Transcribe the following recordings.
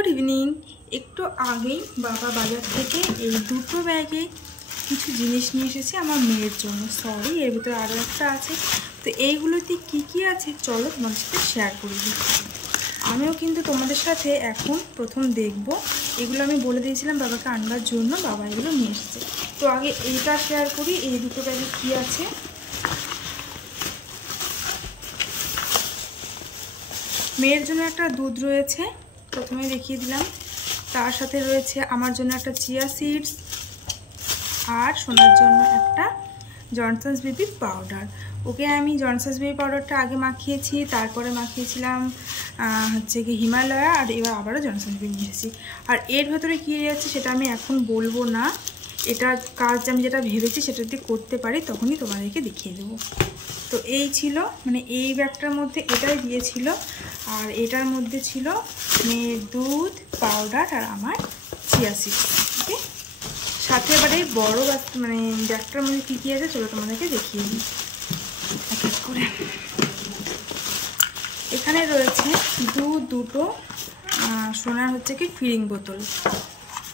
Good evening. একটু আগেই বাবা বাজার থেকে এই দুটো ব্যাগে কিছু জিনিস নিয়ে এসেছে আমার মেয়ের জন্য। সরি, এর ভিতরে আরও একটা আছে। তো এইগুলোতে কি আছে চলো তোমাদের সাথে শেয়ার করে দিই। আমিও কিন্তু তোমাদের সাথে এখন প্রথম দেখব। এগুলো আমি বলে দিয়েছিলাম বাবাকে আনবার জন্য, বাবা এগুলো নিয়ে এসেছে। তো আগে এইটা শেয়ার করি, এই দুটো ব্যাগে কী আছে। মেয়ের জন্য একটা দুধ রয়েছে, প্রথমে দেখিয়ে দিলাম। তার সাথে রয়েছে আমার জন্য একটা চিয়া সিডস, আর সোনার জন্য একটা জনসন্স বেবি পাউডার। ওকে আমি জনসন্স বেবি পাউডারটা আগে মাখিয়েছি, তারপরে মাখিয়েছিলাম হচ্ছে কি হিমালয়া, আর এবার আবারও জনসন্স বেবি নিয়েছি। আর এর ভেতরে কী আছে সেটা আমি এখন বলবো না। এটা কাজ আমি যেটা ভেবেছি সেটা যদি করতে পারি তখনই তোমাদেরকে দেখিয়ে দেবো। তো এই ছিল, মানে এই ব্যাগটার মধ্যে এটাই দিয়েছিল, আর এটার মধ্যে ছিল মেয়ের দুধ, পাউডার আর আমার চিয়া সিডস। ওকে, সাথে এবার এই বড়ো মানে ব্যাগটার মধ্যে কী আছে চলো তোমাদেরকে দেখিয়ে দিই এক এক করে। এখানে রয়েছে দুটো সোনার হচ্ছে কি ফিলিং বোতল।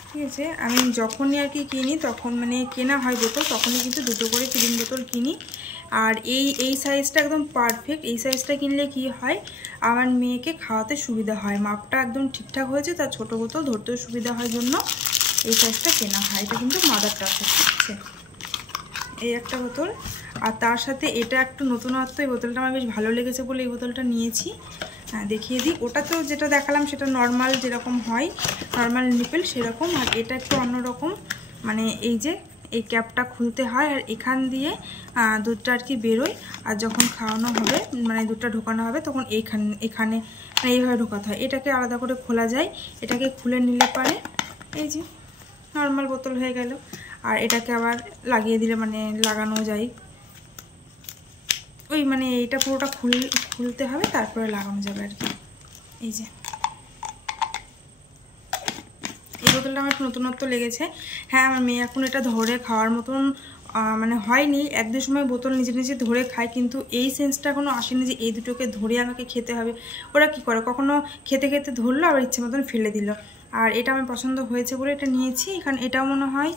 ঠিক আছে, আমি যখনই আর কি কিনি তখন মানে কেনা হয় বোতল তখনই কিন্তু দুটো করে ফিলিং বোতল কিনি। আর এই সাইজটা একদম পারফেক্ট। এই সাইজটা কিনলে কি হয়, আমার মেয়েকে খাওয়াতে সুবিধা হয়, মাপটা একদম ঠিকঠাক হয়েছে, তার ছোটো বোতল ধরতেও সুবিধা হয় জন্য এই সাইজটা কেনা হয়। এটা কিন্তু মাদার টাচের। ঠিক আছে, এই একটা বোতল। আর তার সাথে এটা একটু নতুনত্ব, এই বোতলটা আমার বেশ ভালো লেগেছে বলে এই বোতলটা নিয়েছি। হ্যাঁ, দেখিয়ে দিই। ওটা তো যেটা দেখালাম সেটা নর্মাল যেরকম হয়, নর্মাল নিপেল সেরকম। আর এটা একটু অন্যরকম, মানে এই যে এই ক্যাপটা খুলতে হয় আর এখান দিয়ে দুধটা আর কি বেরোয়। আর যখন খাওয়ানো হবে মানে দুধটা ঢোকানো হবে তখন এখানে মানে এইভাবে ঢোকাতে হয়। এটাকে আলাদা করে খোলা যায়, এটাকে খুলে নিলে পারে এই যে নর্মাল বোতল হয়ে গেল। আর এটাকে আবার লাগিয়ে দিলে মানে লাগানো যায়, ওই মানে এইটা পুরোটা খুলতে হবে তারপরে লাগানো যাবে আর কি। এই যে এই বোতলটা আমার নতুনত্ব লেগেছে। হ্যাঁ, আমার মেয়ে এখন এটা ধরে খাওয়ার মতন মানে হয়নি। এক দু সময় বোতল নিজে নিজে ধরে খায়, কিন্তু এই সেন্সটা এখনও আসেনি যে এই দুটোকে ধরে আমাকে খেতে হবে। ওরা কি করে, কখনো খেতে খেতে ধরলো আবার ইচ্ছে মতন ফেলে দিল। আর এটা আমার পছন্দ হয়েছে বলে এটা নিয়েছি। এখানে এটাও মনে হয়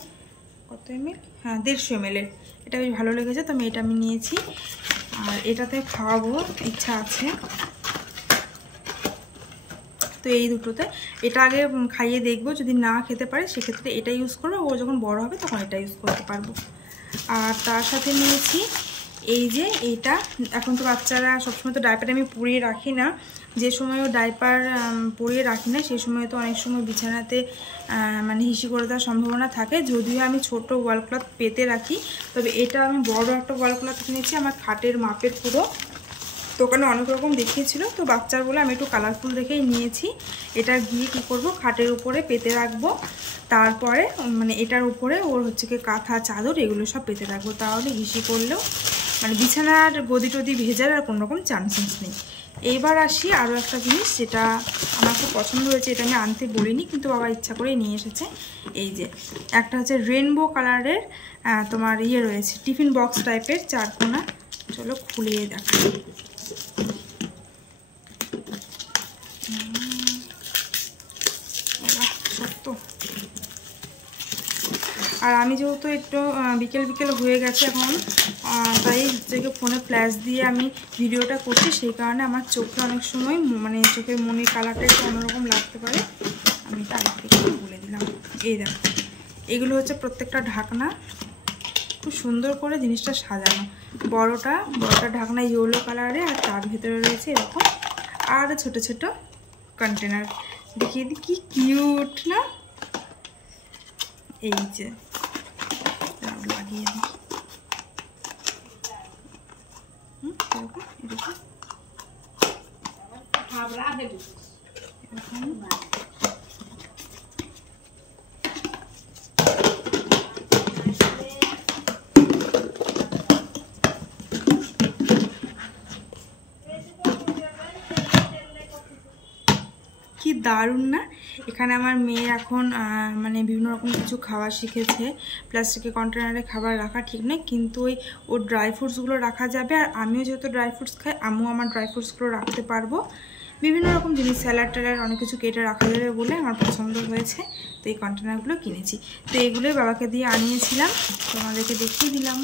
কত এমএল, হ্যাঁ 150 ml। এটা বেশ ভালো লেগেছে তো এটা আমি নিয়েছি। আর এটাতে খাওয়াবো ইচ্ছা আছে, তো এই দুটোতে এটা আগে খাইয়ে দেখবো, যদি না খেতে পারে সেক্ষেত্রে এটা ইউজ করবো, ও যখন বড় হবে তখন এটা ইউজ করতে পারবো। আর তার সাথে নিয়েছি এই যে এইটা। এখন তো বাচ্চারা সবসময় তো ডাইপার আমি পরিয়ে রাখি না, যে সময়ও ডাইপার পরিয়ে রাখি না সেই সময় তো অনেক সময় বিছানাতে মানে হিসি করে দেওয়ার সম্ভাবনা থাকে। যদিও আমি ছোট ওয়াল ক্লথ পেতে রাখি, তবে এটা আমি বড় একটা ওয়াল ক্লথ কিনেছি আমার খাটের মাপের পুরো। দোকানে অনেক রকম দেখিয়েছিল, তো বাচ্চার বলে আমি একটু কালারফুল দেখেই নিয়েছি। এটা গিয়ে কী করব, খাটের উপরে পেতে রাখবো, তারপরে মানে এটার উপরে ওর হচ্ছে কি কাঁথা চাদর এগুলো সব পেতে রাখবো। তাহলে হিসি করলেও মানে বিছানার গদি টদি ভেজার আর কোনো রকম চান্সেস নেই। এইবার আসি আরও একটা জিনিস যেটা আমার খুব পছন্দ হয়েছে, এটা আমি আনতে বলিনি কিন্তু বাবা ইচ্ছা করেই নিয়ে এসেছে। এই যে একটা হচ্ছে রেনবো কালারের তোমার ইয়ে রয়েছে, টিফিন বক্স টাইপের চারকোনা। চলো খুলিয়ে দেখা। আর আমি যেহেতু একটু বিকেল হয়ে গেছে এখন, তাই থেকে ফোনে ফ্ল্যাশ দিয়ে আমি ভিডিওটা করছি, সেই কারণে আমার চোখে অনেক সময় মানে চোখের মনির কালারটা একটু অন্যরকম লাগতে পারে। আমি এটা আগে থেকে বলে দিলাম। এই দেখো, এগুলো হচ্ছে প্রত্যেকটা ঢাকনা, খুব সুন্দর করে জিনিসটা সাজানো। বড়টা ঢাকনা ইয়েলো কালারে, আর তার ভিতরে রয়েছে এরকম আর ছোট ছোট কন্টেনার। দেখিয়ে দিই কি কিউট না। এই যে লাগিয়ে দিই কি দারুণ না। এখানে আমার মেয়ে এখন মানে বিভিন্ন রকম কিছু খাওয়া শিখেছে। প্লাস্টিকের কন্টেনারে খাবার রাখা ঠিক নয়, কিন্তু ওর ড্রাই ফ্রুটসগুলো রাখা যাবে। আর আমিও যেহেতু ড্রাই ফ্রুটস খাই, আমিও আমার ড্রাই ফ্রুটসগুলো রাখতে পারবো। বিভিন্ন রকম জিনিস স্যালাড ট্যালাড অনেক কিছু কেটে রাখা যাবে বলে আমার পছন্দ হয়েছে, তো এই কন্টেনারগুলো কিনেছি। তো এগুলোই বাবাকে দিয়ে আনিয়েছিলাম, তোমাদেরকে দেখিয়ে দিলাম।